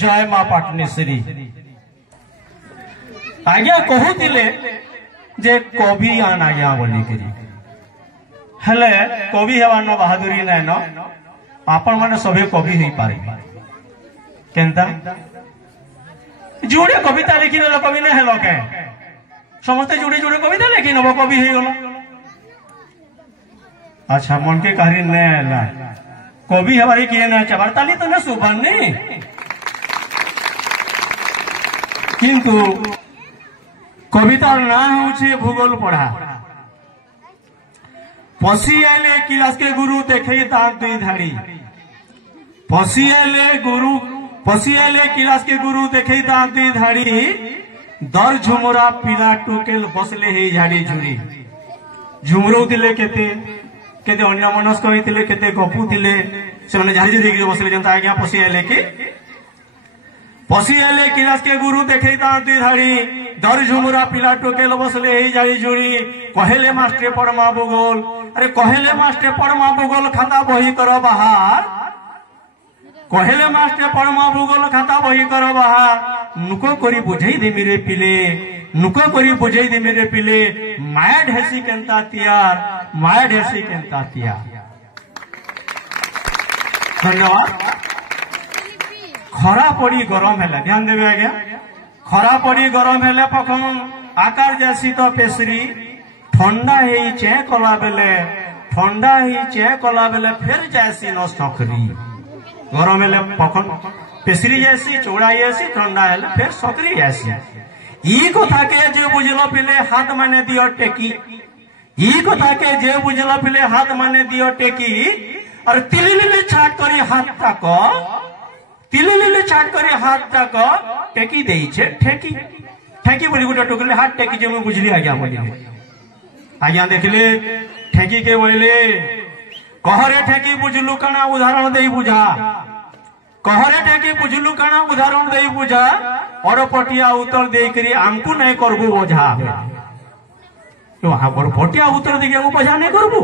जय माँ पाटनेश्वरी आज्ञा कहूले जे कवि आन आज्ञा बोलिकी हेले कवि हेवान बहादुरी नाय न आपण माने सभी कवि हो पारे केनता जोड़े कविता लिखी नेल कवि ना हेलो के समस्ते जोड़े जोड़े कविता लिखी नब कवि हो गला अच्छा मन के कहानी ना कवि हमारी किए ना चाबार ताली तो ना सुबह नहीं किंतु कवितार ना होचे भूगोल पढ़ा पशी आले क्लास के गुरु देखे दांत दुई धाड़ी पशी आले क्लास के गुरु देखे दांत दुई धाड़ी दर झुमरा पिला टुकेल बसले हे झाड़ी झुरी झुमरौ दिले केते केते अन्य मनस्क होइतिले केते गपु थिले से माने झाड़ी झुरी बसले जनता आज्ञा पशी आले क्लास के गुरु देखे दांत दुई धाड़ी दर झुमरा पिला टुकेल बसले हे झाड़ी झुरी कहले मास्टर परमा भूगोल अरे कहले मास्टर परमा भूगोल खाता बही कर बाहर कहले मास्टर परमा भूगोल खाता बही कर बाहर नुको करी बुझाई दे मेरे पिले नुको करी बुझाई दे मेरे पिले माया ढेसी केंता तियार माया ढेसी केंता तियार। धन्यवाद। खरा पड़ी गरम है ध्यान देवे आज्ञा खरा पड़ी गरम है पखन आकार जैसी तो पेसरी ठंडा ही चे कला बेले फिर जैसी न सकरी गरम हेले पखन पेसरी जैसी चौड़ा जैसी ठंडा हेले फिर सकरी जैसी ई कथा के जे बुझल पिले हाथ माने दियो टेकी ई कथा के जे बुझल पिले हाथ माने दियो टेकी और तिलिलिली छाट करी हाथ तक टेकी देई छे ठेकी बोली गोटे टोकले हाथ टेकी जे बुझली आज्ञा बोली आज्ञा देखले ठेकी के बोले कहरे ठेकी बुझलु कणा उदाहरण दे बुझा कहरे ठेकी बुझलु कणा उदाहरण दे बुझा अड़पटिया उत्तर दे करी आमकु नहीं करबू बोझा तो अड़पटिया उत्तर दे के बोझा नहीं करबू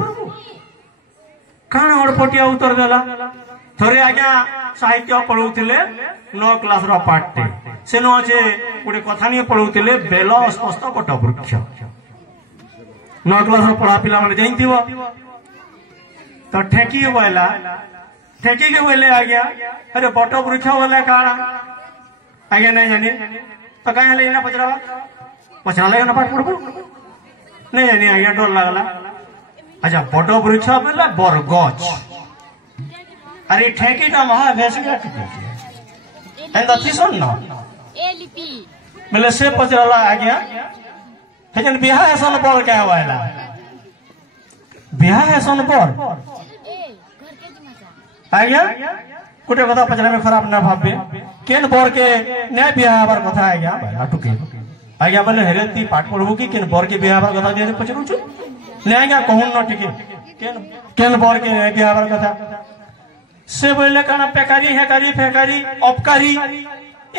काना अड़पटिया उत्तर देला थरे आज्ञा साहित्य पढ़ौतिले 9 क्लास रो पाठटे सेनो আছে गोटे कथा नहीं पढ़ौतिले बेल स्पष्ट बट वृक्ष 9 क्लास रो पढ़ा पिला माने जानथिबो तो ठेकी बोला ठेकी के बोले आ गया अरे बट वृक्ष बोले काना आगे नहीं जानी तो कहीं ले ना पचरा लगे ना पाठ पढ़बो नहीं जानी आगे डर लागला अच्छा बट वृक्ष बोले बरगछ अरे ठेकी ना महा भेसगा एंदा थिसन न ए लिपि बोले से पचराला आ गया लेकिन बिहा ऐसा बर क्या हुआ बिहा ऐसा बर आज्ञा गोटे कथा पचरा में खराब ना भावे केन बर के न्याय बिहा हबार कथा आज्ञा टुके आज्ञा बोले हेरे ती पाठ पढ़बू कि केन बर के बिहा हबार कथा दे पचरू छु ने आज्ञा कहून न टिके केन बर के बिहा हबार कथा से बोले काना पेकारी हेकारी फेकारी अपकारी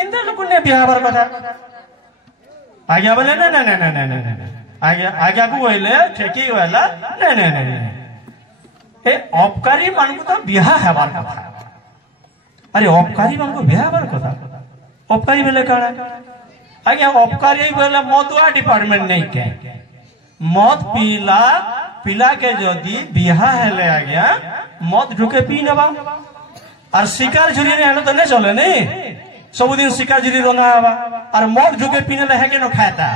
इंदे लोग ने बिहा हबार कथा आज्ञा बोले नहीं आज्ञा को बोले ठेकी वाला नहीं ए अपकारी मान को तो बिहा हेबार कथा अरे अपकारी मान को बिहा हेबार कथा अपकारी बोले काना आज्ञा अपकारी बोले मदुआ डिपार्टमेंट नहीं के मद पिला के जदी बिहा हेले आज्ञा मद ढुके पी नेबा और शिकार झुरी ने हेले तो नहीं चले नहीं सबुदिन शिकार झुरी रोना हवा और मद ढुके पीने ले हेके न खाता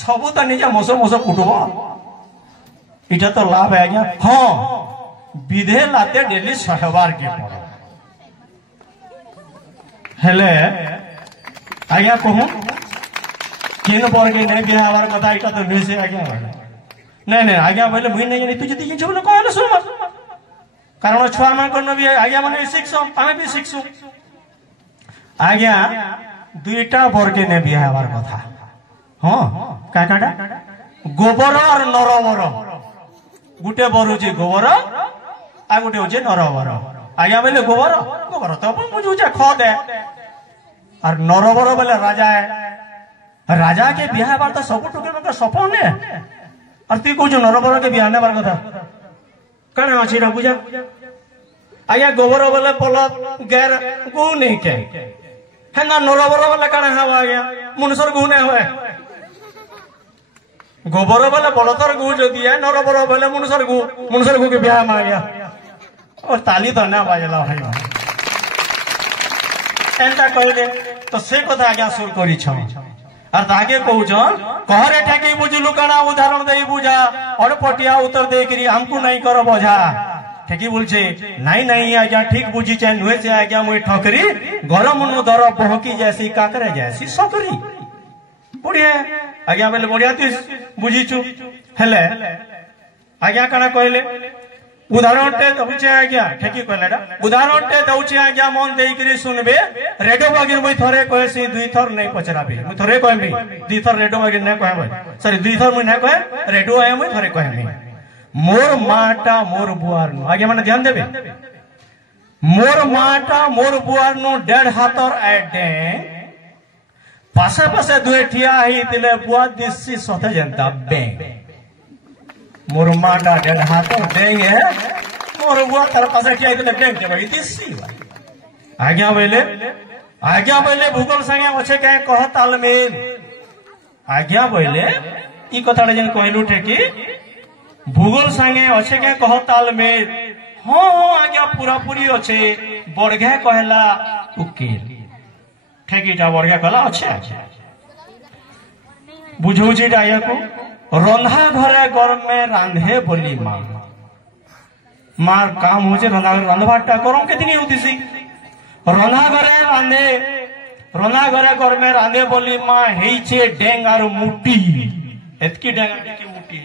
सबु तो निजा मसो कुटुबो इटा तो लाभ है आज्ञा हां विधे लाते डेली 100 बार के पड़ो हेले आज्ञा कहूं केन बर के नहीं बिहा हबार कथा इटा तो नहीं से आज्ञा नहीं आज्ञा बोले मुई नहीं जानी तू जदी किछ बोले कहले सुन कारण छुआ मान को भी आज्ञा माने शिक्षो आमे भी शिक्षो आज्ञा दुईटा बर के ने बिहा हबार कथा हां काकाडा गोबर और नरबर गुटे बर होचे गोबर आ गुटे होचे नरबर आज्ञा बोले गोबर तो अपन बुझू जे ख दे और नरबर बोले राजा के बिहा हबार तो सब टुके में सपन है और तू कह नरबर के बिहा नेबार कथा कण अच्छी ना बुझा आज्ञा गोबर बोले पल गैर को नहीं के है ना नरबर बोले काना है आज्ञा मनुष्य गु नहीं हुए गोबर बोले बलतर गु जो दिए नरबर बोले मनुष्य गु के ब्याह में आ गया और ताली तो ना बाजला भाई एंता कहले तो से कथा आज्ञा सुर करी छ और ताके कहू छ कहरे ठेकी बुझलु काना उदाहरण देई बुझा और पटिया उत्तर दे करी हमको नहीं करो बोझा ठेकी बोलछे नहीं नहीं आज्ञा ठीक बुझी छै नुहे से आज्ञा मुई ठोकरी गरम नु दर बहकी जैसी काकरे जैसी सकरी बढ़िया आज्ञा बोले बढ़िया तू बुझीचु हेले आज्ञा काना कहले उदाहरण टे दउछे आज्ञा ठेकी कहलेडा उदाहरण टे दउछे आज्ञा मन देई करी सुनबे रेडियो बागिर मुई थरे कहसी दुई थर नहीं पचराबे मुई थरे कहबी दुई थर रेडियो बागिर नहीं कहबे सॉरी दुई थर मुई नहीं कहे रेडियो आए मुई थरे कहबी मोर माटा मोर बुआर नु आज्ञा माने ध्यान देबे मोर माटा मोर बुआर नु 1.5 हाथर एडे पासे पासे दुए ठिया ही तिले बुआ दिसी सते जनता बे मोर माटा 1.5 हाथर देंगे मोर बुआ तर पासे ठिया तिले बैंक के बई दिसी आज्ञा बोले भूगोल संगे अच्छे कहे कह तालमेल आज्ञा बोले ई कथाटा जेन कहलु ठेकी भूगोल संगे अच्छे कहे कह तालमेल हाँ हाँ आज्ञा पूरा पूरी अच्छे बड़घे कहला उकेल ठेकीटा बड़घे कहला अच्छे बुझौची आज्ञा को रंधा घरे गरम में रांधे बोली माँ मार काम हो रंधभाटा गरम कितनी होती सी रंधा घरे घर में रांधे बोली माँ हेचे डेंग और मुटी एतकी डेंग की मुटी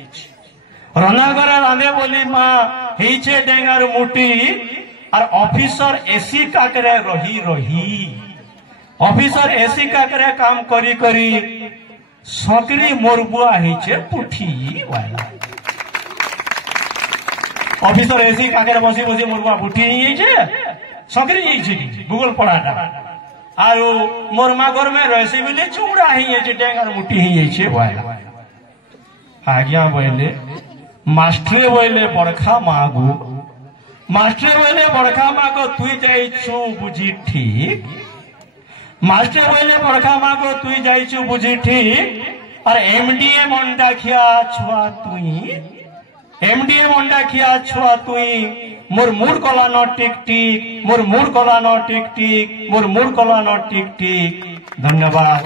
रंधा घरे रांधे बोली माँ हेचे डेंग और मुटी और ऑफिसर एसी काकरे रही ऑफिसर एसी काकरे काम करी करी सकरी मोर बुआ हेचे पुठी वाला ऑफिसर एसी काकरे बसी बसी मोर बुआ पुठी हेचे सकरी हेचे गूगल पढ़ाटा आरो मोर मा घर में रहसी बोले चूड़ा हेचे डेंगर मुठी हेचे वाला आज्ञा बोले मास्टरे बोले बड़खा मागो तुई जाइछु बुझी ठीक मास्टर बोले बड़खा मागो तुई जाइछु बुझी ठीक और एमडीए मंडा खिया छुआ तुई मोर मूड कला न टिक टिक मोर मूड कला न टिक टिक मोर मूड कला न टिक टिक धन्यवाद।